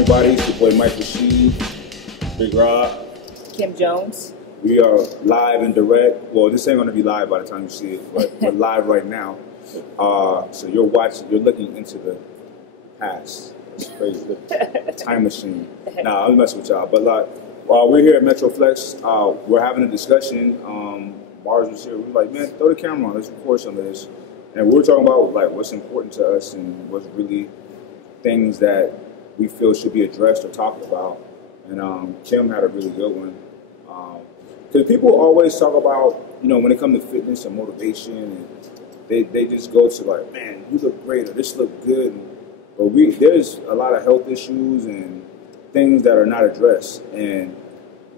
everybody? It's your boy Mike Rashid, Big Rob, Kim Jones. We are live and direct. Well, this ain't going to be live by the time you see it, but we're live right now. So you're looking into the past. It's crazy. Time machine. Nah, I'm messing with y'all. But we're here at Metroflex. We're having a discussion. Mars was here. We were like, man, throw the camera on. Let's record some of this. And we were talking about like what's important to us and what's really things that we feel should be addressed or talked about. And Kim had a really good one. Because people always talk about, when it comes to fitness and motivation, and they just go to like, man, you look great, or this look good. But there's a lot of health issues and things that are not addressed. And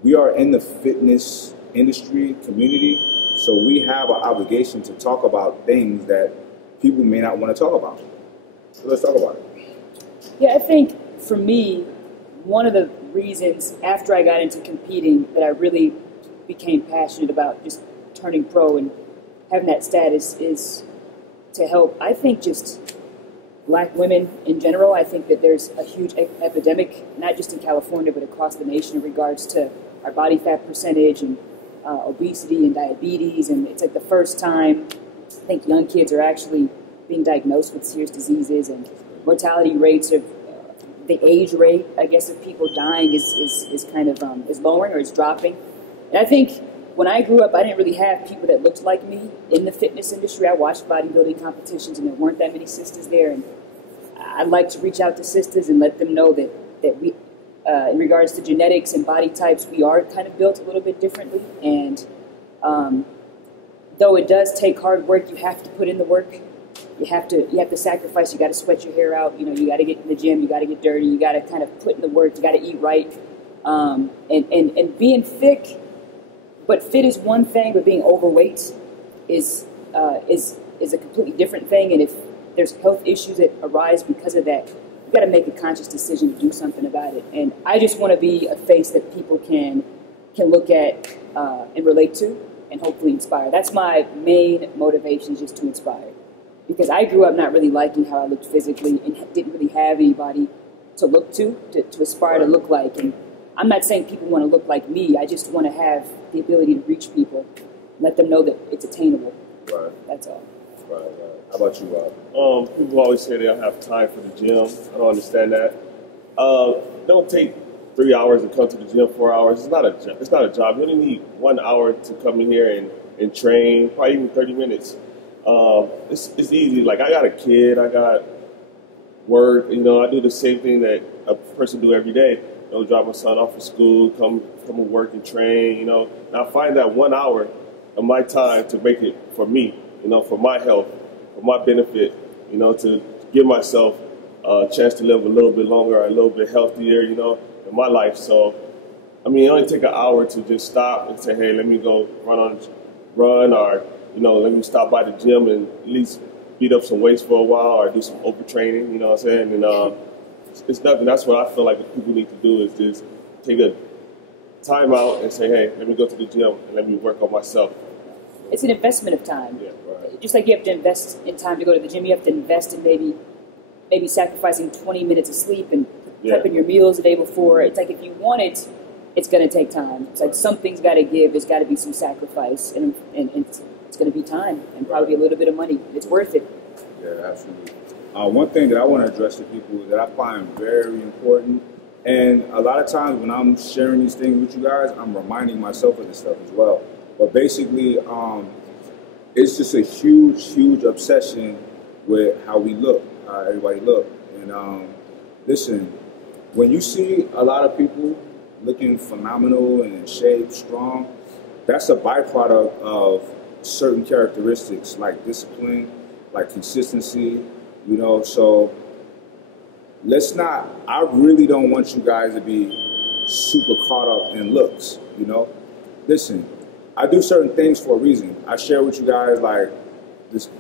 we are in the fitness industry community, so we have an obligation to talk about things that people may not want to talk about. So let's talk about it. Yeah, I think for me, one of the reasons after I got into competing that I really became passionate about just turning pro and having that status is to help, I think, just black women in general. I think that there's a huge epidemic, not just in California, but across the nation in regards to our body fat percentage and obesity and diabetes. And it's like the first time I think young kids are actually being diagnosed with serious diseases, and mortality rates of the age rate, I guess, of people dying is kind of is lowering or is dropping. And I think when I grew up, I didn't really have people that looked like me in the fitness industry. I watched bodybuilding competitions, and there weren't that many sisters there. And I'd like to reach out to sisters and let them know that we, in regards to genetics and body types, we are kind of built a little bit differently. And though it does take hard work, you have to put in the work. You have to sacrifice. You got to sweat your hair out. You got to get in the gym. You got to get dirty. You got to kind of put in the work. You got to eat right. And being thick. But fit is one thing, but being overweight is a completely different thing. And if there's health issues that arise because of that, you got to make a conscious decision to do something about it. And I just want to be a face that people can look at and relate to and hopefully inspire. That's my main motivation, is just to inspire. Because I grew up not really liking how I looked physically and didn't really have anybody to look to aspire to look like. And I'm not saying people want to look like me. I just want to have the ability to reach people, let them know that it's attainable. Right. That's all. Right. How about you, Rob? People always say they don't have time for the gym. I don't understand that. Don't take 3 hours to come to the gym, 4 hours. It's not a job. You only need 1 hour to come in here and train, probably even 30 minutes. It's easy. Like, I got a kid, I got work. I do the same thing that a person do every day. Drop my son off at school, come to work and train. And I find that 1 hour of my time to make it for me. For my health, for my benefit. To give myself a chance to live a little bit longer, a little bit healthier. In my life. So, it only take an hour to just stop and say, hey, let me go run, or let me stop by the gym and at least beat up some weights for a while, or do some open training. You know what I'm saying? And it's nothing. That's what I feel like people need to do, is just take a time out and say, hey, let me go to the gym and let me work on myself. It's an investment of time. Yeah, right. Just like you have to invest in time to go to the gym, you have to invest in maybe sacrificing 20 minutes of sleep and prepping your meals the day before. It's like if you want it, it's going to take time. It's like something's got to give. There's got to be some sacrifice, and it's going to be time and probably a little bit of money. It's worth it. Yeah, absolutely. One thing that I want to address to people that I find very important, and a lot of times when I'm sharing these things with you guys, I'm reminding myself of this stuff as well. But basically, it's just a huge obsession with how we look, how everybody look. And listen, when you see a lot of people looking phenomenal and in shape, strong, that's a byproduct of certain characteristics like discipline, like consistency. So let's not, I really don't want you guys to be super caught up in looks, Listen, I do certain things for a reason. I share with you guys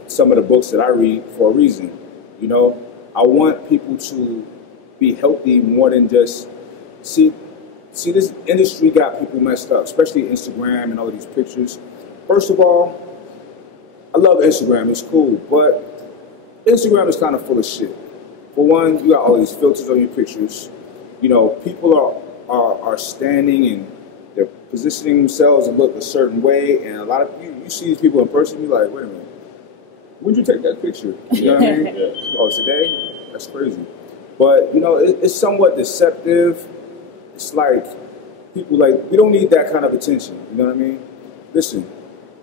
some of the books that I read for a reason, I want people to be healthy more than just, see this industry got people messed up, especially Instagram and all of these pictures. First of all, I love Instagram, it's cool, but Instagram is kind of full of shit. For one, you got all these filters on your pictures. you know, people are standing and they're positioning themselves and look a certain way, and a lot of you see these people in person, you're like, wait a minute, when'd you take that picture? You know what I mean? Yeah. Oh, today? That's crazy. But you know, it's somewhat deceptive. It's like people like we don't need that kind of attention. You know what I mean? Listen,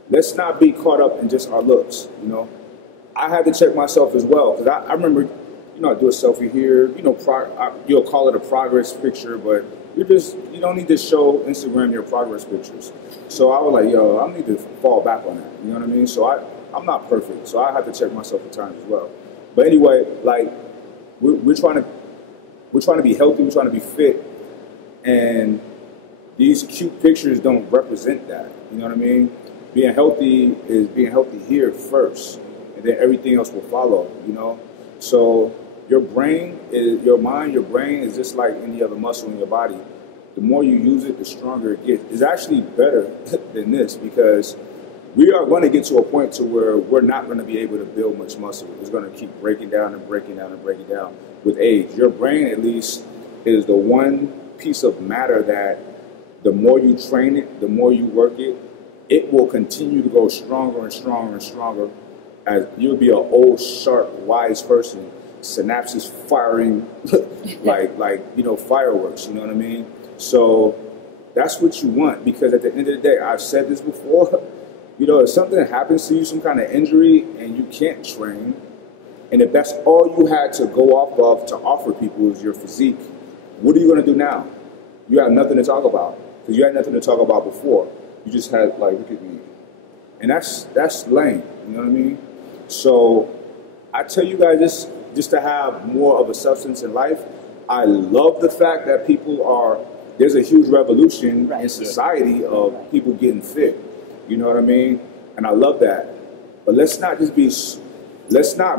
let's not be caught up in just our looks. You know, I had to check myself as well because I remember, you know, I do a selfie here. You know, you'll call it a progress picture, but you don't need to show Instagram your progress pictures. So I was like, yo, I need to fall back on that. You know what I mean? So I'm not perfect, so I have to check myself at times as well. But anyway, like we're trying to be healthy, we're trying to be fit, and these cute pictures don't represent that. You know what I mean? Being healthy is being healthy here first, and then everything else will follow. You know, so your brain is your mind. Your brain is just like any other muscle in your body. The more you use it, the stronger it gets. It's actually better than this because we are going to get to a point to where we're not going to be able to build much muscle. It's going to keep breaking down and breaking down and breaking down with age. Your brain, at least, is the one piece of matter that the more you train it, the more you work it, it will continue to go stronger and stronger and stronger as you'll be an old, sharp, wise person, synapses firing like you know, fireworks, you know what I mean? So that's what you want because at the end of the day, I've said this before, you know, if something happens to you, some kind of injury, and you can't train, and if that's all you had to go off of to offer people is your physique, what are you going to do now? You have nothing to talk about because you had nothing to talk about before. You just had, like, look at me. And that's lame, you know what I mean? So I tell you guys just to have more of a substance in life. I love the fact that there's a huge revolution in society of people getting fit. You know what I mean? And I love that. But let's not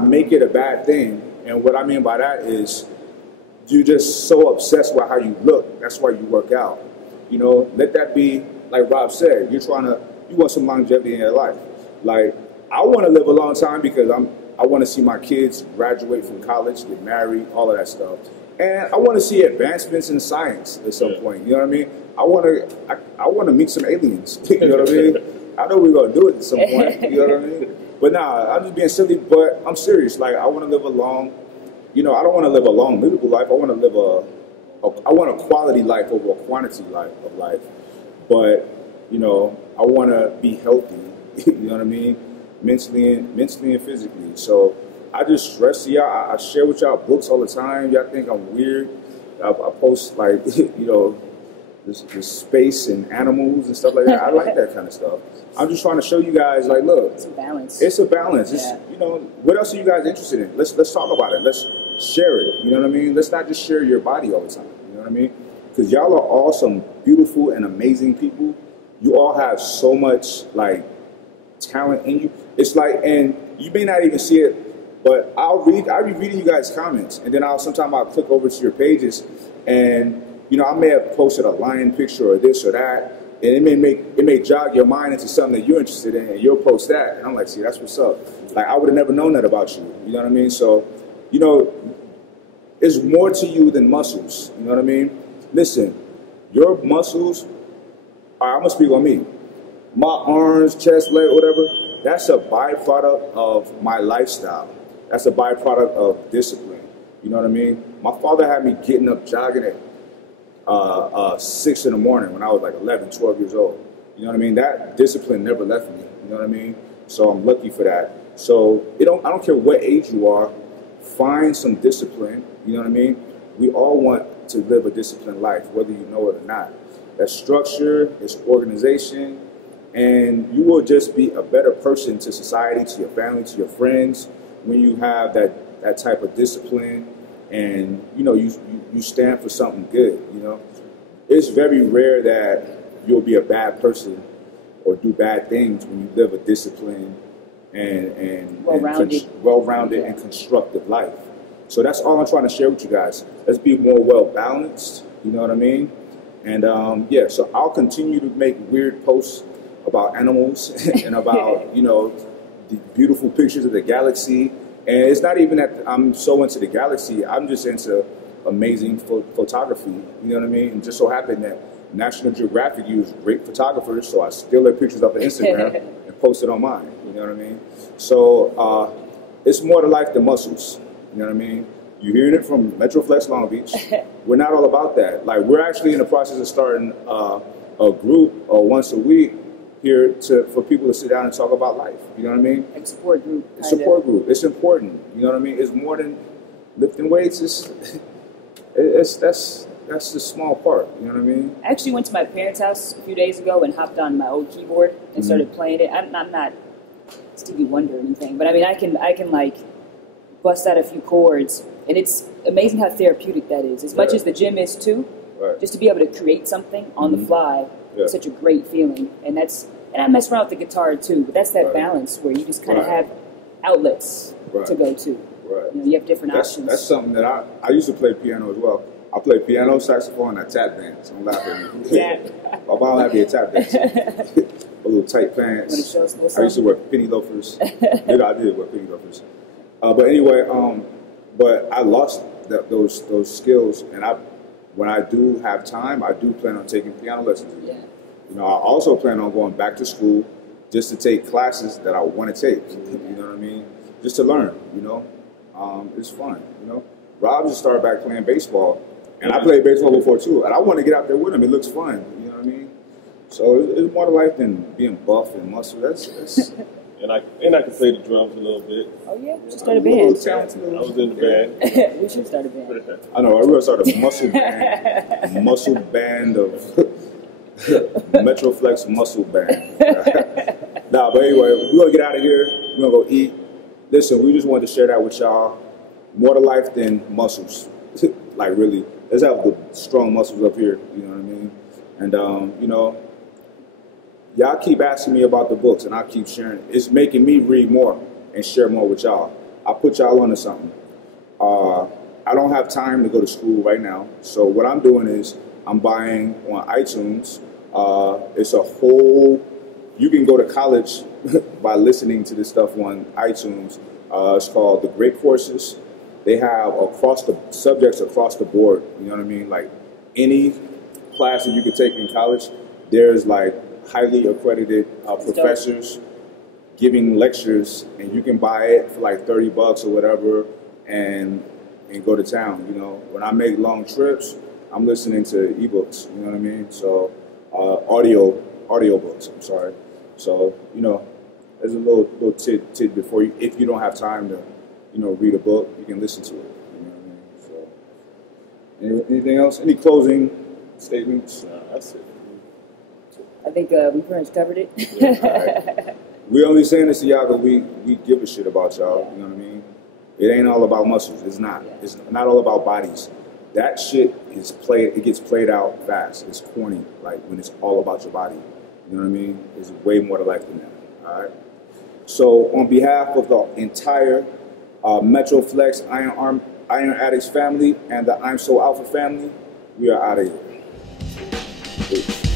make it a bad thing. And what I mean by that is you're just so obsessed with how you look. That's why you work out. You know, let that be, like Rob said, you want some longevity in your life. Like, I want to live a long time because I want to see my kids graduate from college, get married, all of that stuff. And I want to see advancements in science at some point. You know what I mean? I want to meet some aliens. You know what I mean? I know we're gonna do it at some point. You know what I mean? But nah, I'm just being silly. But I'm serious. Like, I want to live a long, you know, I don't want to live a long, livable life. I want to live I want a quality life over a quantity of life. But you know, I want to be healthy. You know what I mean? Mentally and physically. So I just stress to y'all. I share with y'all books all the time. Y'all think I'm weird. I post like you know, this space and animals and stuff like that. I like that kind of stuff. I'm just trying to show you guys, like, look, it's a balance. It's a balance. It's, you know, what else are you guys interested in? Let's talk about it. Let's share it. You know what I mean? Let's not just share your body all the time. You know what I mean? Because y'all are all some beautiful and amazing people. You all have so much like talent in you. It's like, and you may not even see it, but I'll be reading you guys' comments, and then sometimes I'll click over to your pages, and you know, I may have posted a lion picture or this or that, and it may jog your mind into something that you're interested in, and you'll post that, and I'm like, see, that's what's up. Like, I would have never known that about you. You know what I mean? So, you know, it's more to you than muscles. You know what I mean? Listen, your muscles. I'm gonna speak on me. My arms, chest, leg, whatever. That's a byproduct of my lifestyle. That's a byproduct of discipline. You know what I mean? My father had me getting up jogging at 6 in the morning when I was like 11, 12 years old. You know what I mean? That discipline never left me. You know what I mean? So I'm lucky for that. So I don't care what age you are, find some discipline. You know what I mean? We all want to live a disciplined life, whether you know it or not. That's structure, it's organization, and you will just be a better person to society, to your family, to your friends when you have that type of discipline, and you know you stand for something good. You know, it's very rare that you'll be a bad person or do bad things when you live a disciplined and well-rounded and constructive life. So that's all I'm trying to share with you guys. Let's be more well-balanced. You know what I mean? And yeah, so I'll continue to make weird posts about animals and about, you know, the beautiful pictures of the galaxy. And it's not even that I'm so into the galaxy. I'm just into amazing photography. You know what I mean? And just so happened that National Geographic used great photographers, so I steal their pictures off of Instagram and post it on mine. You know what I mean? So it's more to life than muscles. You know what I mean? You're hearing it from Metroflex Long Beach. We're not all about that. Like, we're actually in the process of starting a group once a week here for people to sit down and talk about life. You know what I mean? Like support group. Support group. It's important. You know what I mean? It's more than lifting weights. That's the small part. You know what I mean? I actually went to my parents' house a few days ago and hopped on my old keyboard and started playing it. I'm not Stevie Wonder or anything, but I mean, I can like bust out a few chords, and it's amazing how therapeutic that is. As much as the gym is too, just to be able to create something on the fly, is such a great feeling. And I mess around with the guitar too, but that's that balance where you just kind of have outlets to go to. You know, you have different options. That's something that I used to play piano as well. I play piano, saxophone, and I tap dance. Don't laugh at me. My mom had me a tap dance. A little tight pants. I used to wear penny loafers. I did wear penny loafers. But anyway, but I lost those skills, and when I do have time, I do plan on taking piano lessons again. You know, I also plan on going back to school just to take classes that I want to take. You know what I mean? Just to learn. You know, it's fun. You know, Rob just started back playing baseball, and I played baseball before too, and I want to get out there with him. It looks fun. You know what I mean? So it's more to life than being buff and muscle. That's And I can play the drums a little bit. Oh yeah, just start a band. I was in the band. We should start a band. I know. I really started a muscle band of Metroflex muscle band. Nah, but anyway, we're gonna get out of here. We're gonna go eat. Listen, we just wanted to share that with y'all. More to life than muscles. Like really, let's have the strong muscles up here. You know what I mean? And you know. Y'all keep asking me about the books, and I keep sharing. It's making me read more and share more with y'all. I put y'all onto something. I don't have time to go to school right now, so what I'm doing is I'm buying on iTunes. It's a whole. You can go to college by listening to this stuff on iTunes. It's called The Great Courses. They have subjects across the board. You know what I mean? Like any class that you could take in college, there's like highly accredited professors giving lectures, and you can buy it for like $30 or whatever, and go to town. You know, when I make long trips, I'm listening to ebooks. You know what I mean? So audio books. I'm sorry. So you know, there's a little tidbit for you. If you don't have time to, you know, read a book, you can listen to it. You know what I mean? So anything else? Any closing statements? That's it. I think we pretty much covered it. Right. We only saying this to y'all because we give a shit about y'all. You know what I mean? It ain't all about muscles. It's not. It's not all about bodies. That shit is played. It gets played out fast. It's corny. Like when it's all about your body. You know what I mean? There's way more to life than that. All right. So on behalf of the entire Metroflex Iron Addicts family and the I'm So Alpha family, we are out of here. Peace.